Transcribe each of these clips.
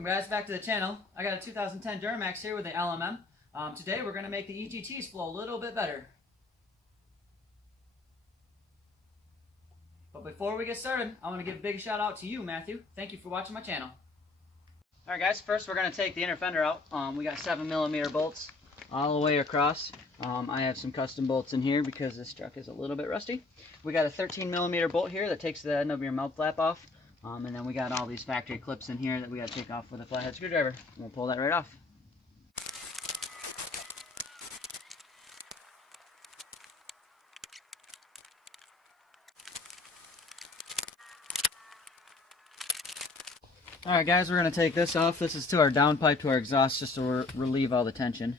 Welcome guys back to the channel. I got a 2010 Duramax here with the LMM. Today we're going to make the EGTs flow a little bit better. But before we get started, I want to give a big shout out to you, Matthew. Thank you for watching my channel. Alright guys, first we're going to take the inner fender out. We got 7mm bolts all the way across. I have some custom bolts in here because this truck is a little bit rusty. We got a 13mm bolt here that takes the end of your mouth flap off. And then we got all these factory clips in here that we got to take off with a flathead screwdriver. And we'll pull that right off. Alright guys, we're going to take this off. This is to our downpipe to our exhaust just to relieve all the tension.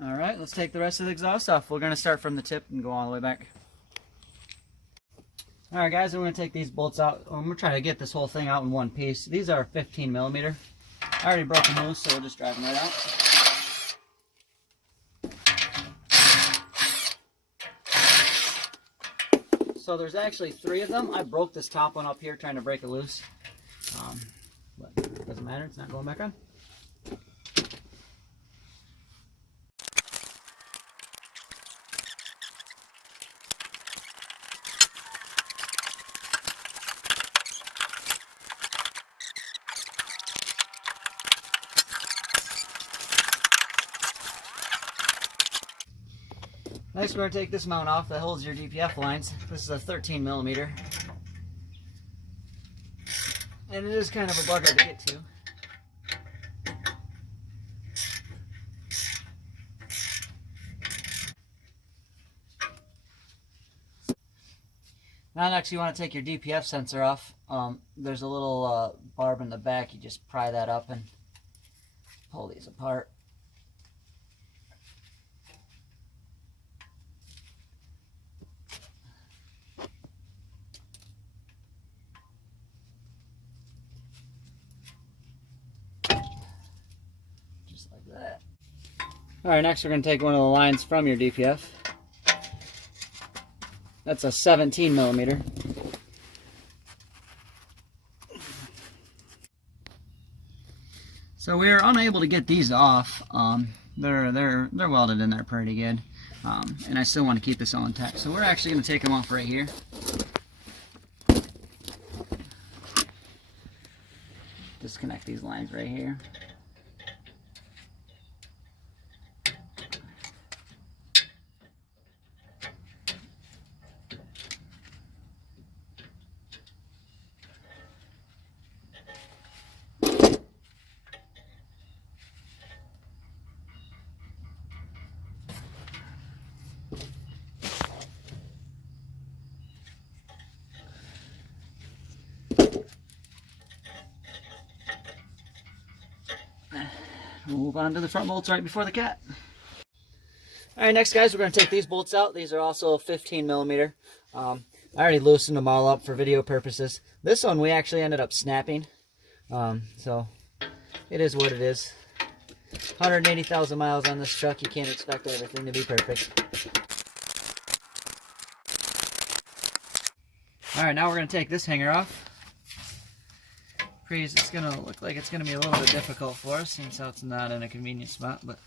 Alright, let's take the rest of the exhaust off. We're going to start from the tip and go all the way back. Alright guys, we're going to take these bolts out. I'm going to try to get this whole thing out in one piece. These are 15mm. I already broke them loose, so we'll just drive them right out. So there's actually 3 of them. I broke this top one up here trying to break it loose. But it doesn't matter, it's not going back on. Next, we're going to take this mount off that holds your DPF lines. This is a 13mm. And it is kind of a bugger to get to. Now next you want to take your DPF sensor off. There's a little barb in the back. You just pry that up and pull these apart. That. Alright, next we're going to take one of the lines from your DPF. That's a 17mm. So we are unable to get these off. They're welded in there pretty good. And I still want to keep this all intact. So we're actually going to take them off right here. Disconnect these lines right here. We'll move on to the front bolts right before the cat. Alright, next guys, we're going to take these bolts out. These are also 15mm. I already loosened them all up for video purposes. This one we actually ended up snapping. So it is what it is. 180,000 miles on this truck. You can't expect everything to be perfect. Alright, now we're going to take this hanger off. It's going to look like it's going to be a little bit difficult for us since it's not in a convenient spot, but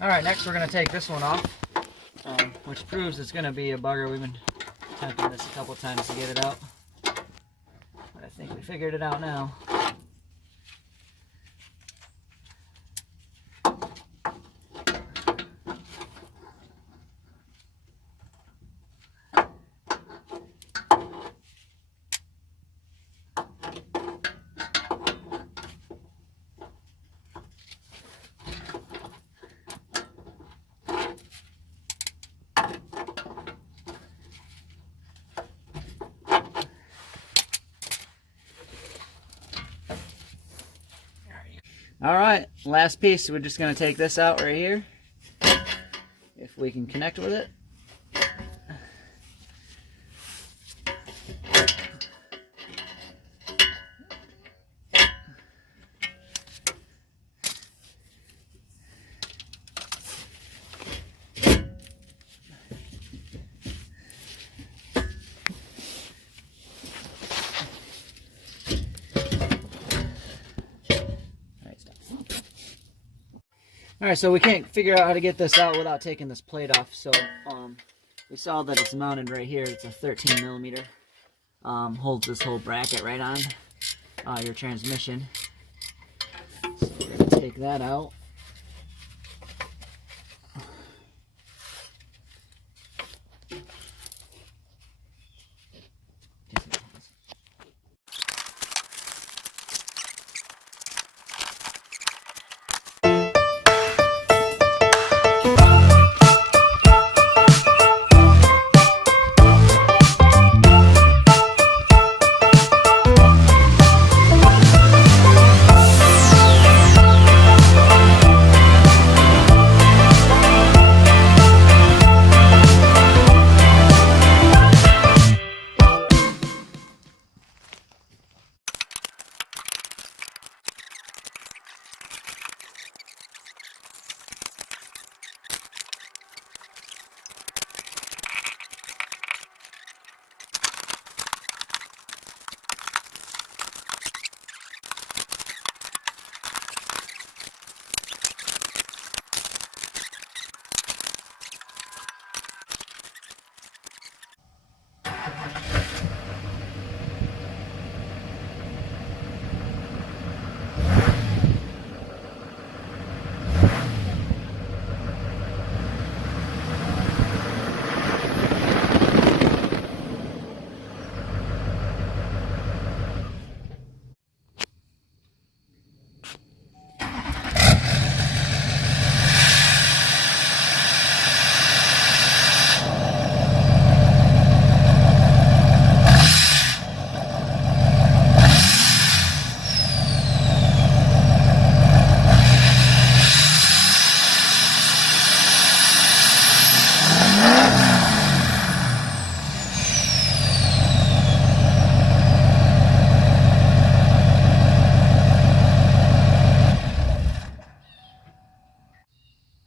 Alright, next we're going to take this one off, which proves it's going to be a bugger. We've been attempting this a couple times to get it out. figured it out now. All right, last piece. We're just gonna take this out right here, if we can connect with it. Alright, so we can't figure out how to get this out without taking this plate off. So we saw that it's mounted right here. It's a 13 millimeter. Holds this whole bracket right on your transmission. So we're going to take that out.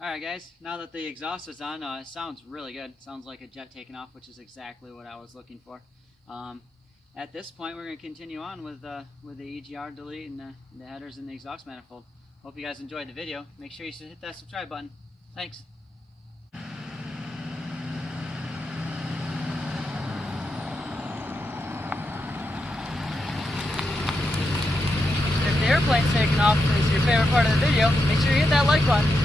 Alright guys, now that the exhaust is on, it sounds really good. It sounds like a jet taking off, which is exactly what I was looking for. At this point, we're going to continue on with the EGR delete and the headers and the exhaust manifold. Hope you guys enjoyed the video. Make sure you hit that subscribe button. Thanks. If the airplane's taking off is your favorite part of the video, make sure you hit that like button.